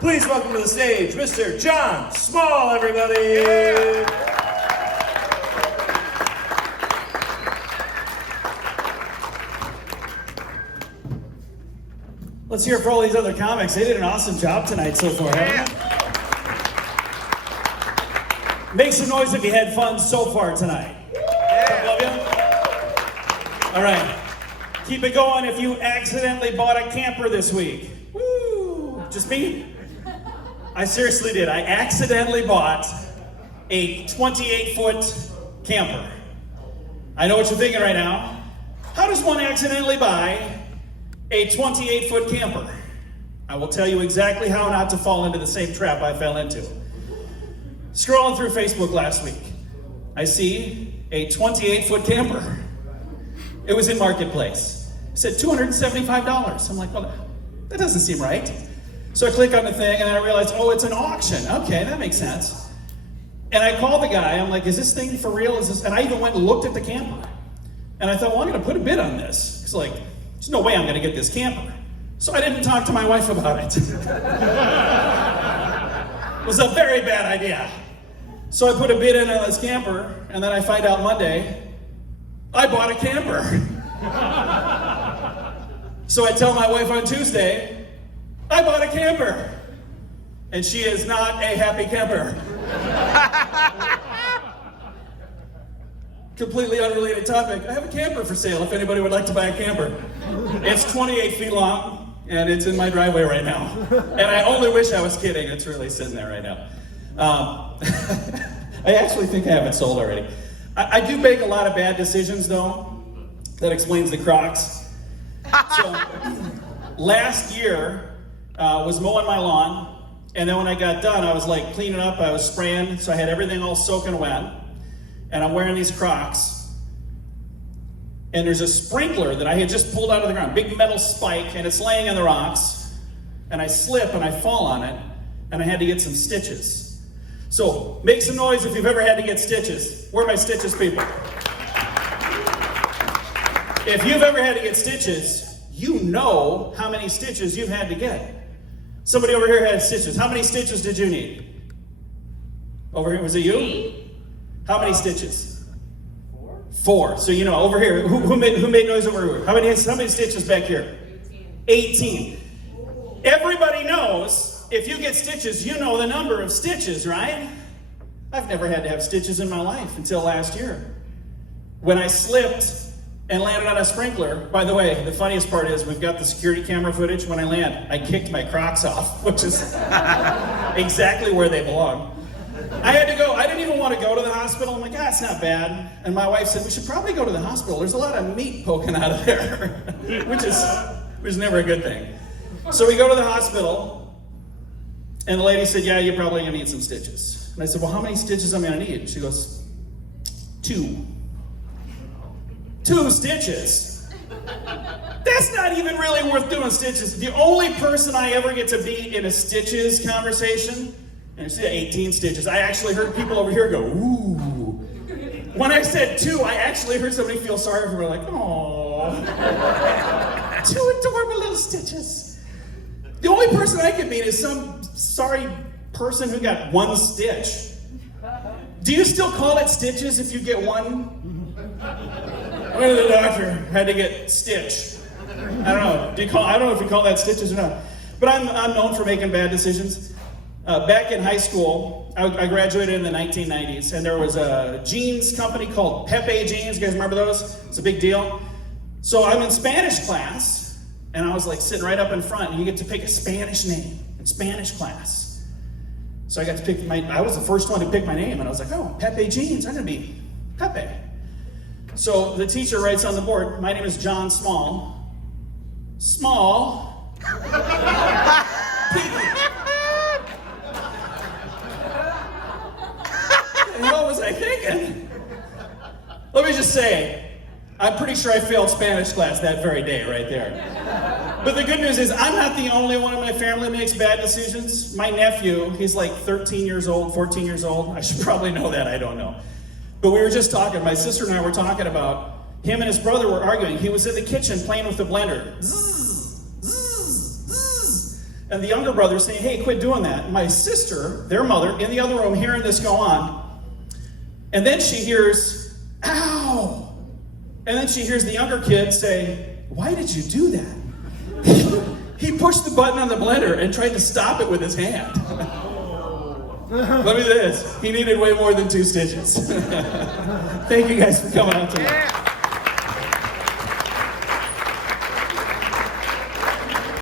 Please welcome to the stage, Mr. John Small, everybody. Yeah. Let's hear it for all these other comics. They did an awesome job tonight so far, haven't they? Make some noise if you had fun so far tonight. Love you. All right. Keep it going if you accidentally bought a camper this week. Woo! Just me? I seriously did. I accidentally bought a 28-foot camper. I know what you're thinking right now. How does one accidentally buy a 28-foot camper? I will tell you exactly how not to fall into the same trap I fell into. Scrolling through Facebook last week, I see a 28-foot camper. It was in Marketplace. It said $275. I'm like, well, that doesn't seem right. So I click on the thing and then I realize, oh, it's an auction. Okay, that makes sense. And I called the guy. I'm like, is this thing for real? Is this? And I even went and looked at the camper. And I thought, well, I'm going to put a bid on this. It's like, there's no way I'm going to get this camper. So I didn't talk to my wife about it. It was a very bad idea. So I put a bid in on this camper, and then I find out Monday, I bought a camper. So I tell my wife on Tuesday, I bought a camper. And she is not a happy camper. Completely unrelated topic. I have a camper for sale if anybody would like to buy a camper. It's 28 feet long, and it's in my driveway right now. And I only wish I was kidding. It's really sitting there right now. I actually think I have it sold already. I do make a lot of bad decisions, though. That explains the Crocs. So, last year was mowing my lawn, and then when I got done, I was like cleaning up, I was spraying, so I had everything all soaking wet. And I'm wearing these Crocs, and there's a sprinkler that I had just pulled out of the ground, big metal spike, and it's laying on the rocks, and I slip and I fall on it, and I had to get some stitches. So make some noise if you've ever had to get stitches. Where are my stitches people? If you've ever had to get stitches, you know how many stitches you've had to get. Somebody over here had stitches. How many stitches did you need? Over here, was it you? How many stitches? 4. So you know, over here, who made noise over here? How many stitches back here? 18. Everybody knows if you get stitches, you know the number of stitches, right? I've never had to have stitches in my life until last year. When I slipped and landed on a sprinkler, by the way, the funniest part is we've got the security camera footage. When I land, I kicked my Crocs off, which is exactly where they belong. I had to go. I didn't even want to go to the hospital. I'm like, it's not bad. And my wife said, we should probably go to the hospital. There's a lot of meat poking out of there, which is never a good thing. So we go to the hospital, and the lady said, yeah, you're probably going to need some stitches. And I said, well, how many stitches am I going to need? She goes, 2. 2 stitches? That's not even really worth doing stitches. The only person I ever get to be in a stitches conversation, and I said 18 stitches. I actually heard people over here go, ooh. When I said 2, I actually heard somebody feel sorry for me, like, oh, 2 adorable little stitches. The only person I could meet is some sorry person who got 1 stitch. Do you still call it stitches if you get 1? I went to the doctor, had to get stitch. I don't know. I don't know if you call that stitches or not. But I'm known for making bad decisions. Back in high school, I graduated in the 1990s, and there was a jeans company called Pepe Jeans. You guys remember those? It's a big deal. So I'm in Spanish class, and I was like sitting right up in front, and you get to pick a Spanish name in Spanish class. So I got to pick I was the first one to pick my name, and I was like, oh, Pepe Jeans, I'm gonna be Pepe. So the teacher writes on the board, my name is John Small. Small. What was I thinking? Let me just say, I'm pretty sure I failed Spanish class that very day right there. But the good news is I'm not the only one in my family that makes bad decisions. My nephew, he's like 13 years old, 14 years old. I should probably know that, I don't know. But we were just talking, my sister and I were talking about him and his brother were arguing. He was in the kitchen playing with the blender. Zzz, zzz, zzz. And the younger brother saying, hey, quit doing that. And my sister, their mother, in the other room hearing this go on. And then she hears, ow! And then she hears the younger kid say, why did you do that? He pushed the button on the blender and tried to stop it with his hand. Let me say this, he needed way more than 2 stitches. Thank you guys for coming out tonight.